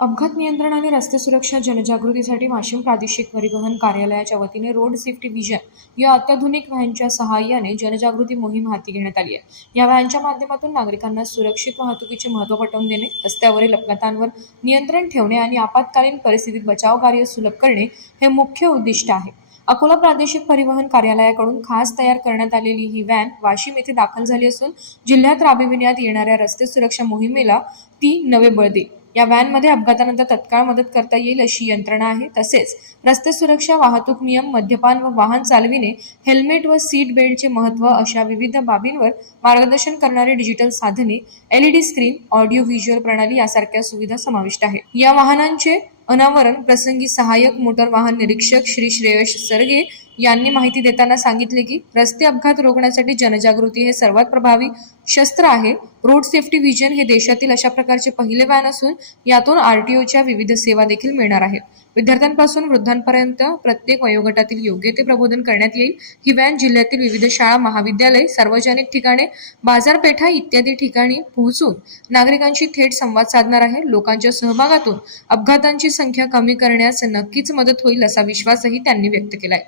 अपघात नियंत्रण आणि रस्ते सुरक्षा जनजागृतीसाठी वाशिम प्रादेशिक परिवहन कार्यालयाच्या वतीने रोड सेफ्टी व्हिजन या अत्याधुनिक व्हॅनच्या सहाय्याने जनजागृती मोहीम हाती घेण्यात आली आहे. या व्हॅनच्या माध्यमातून नागरिकांना सुरक्षित वाहतुकीचे महत्त्व पटवून देणे रस्त्यावरील अपघातांवर नियंत्रण ठेवणे आणि आपत्कालीन परिस्थितीत बचाव कार्य सुलभ करणे हे मुख्य उद्दिष्ट आहे. अकोला प्रादेशिक परिवहन कार्यालयाकडून खास तयार करण्यात आलेली ही व्हॅन वाशिम येथे दाखल झाली असून जिल्ह्यात राबविण्यात येणाऱ्या रस्ते सुरक्षा मोहिमेला ती नवे बळ देईल. या व्हॅनमध्ये अपघातानंतर तत्काळ मदत करता येईल अशी यंत्रणा आहे. तसेच रस्ते सुरक्षा वाहतूक नियम मद्यपान व वाहन चालविणे हेल्मेट व सीट बेल्टचे महत्त्व अशा विविध बाबींवर मार्गदर्शन करणारे डिजिटल साधने एलईडी स्क्रीन ऑडिओ व्हिज्युअल प्रणाली यासारख्या सुविधा समाविष्ट आहेत. या वाहनांचे अनावरण प्रसंगी सहाय्यक मोटर वाहन निरीक्षक श्री श्रेयश सरगे यांनी माहिती देताना सांगितले की रस्ते अपघात रोखण्यासाठी जनजागृती हे सर्वात प्रभावी शस्त्र आहे. रोड सेफ्टी विजन हे देशातील अशा प्रकारचे पहिले व्हॅन असून यातून आरटीओच्या विविध सेवा देखील मिळणार आहेत. विद्यार्थ्यांपासून वृद्धांपर्यंत प्रत्येक वयोगटातील योग्य ते प्रबोधन करण्यात येईल. ही व्हॅन जिल्ह्यातील विविध शाळा महाविद्यालय सार्वजनिक ठिकाणे बाजारपेठा इत्यादी ठिकाणी पोहोचून नागरिकांशी थेट संवाद साधणार आहे. लोकांच्या सहभागातून अपघातांची संख्या कमी करण्यास नक्कीच मदत होईल असा विश्वासही त्यांनी व्यक्त केलाय.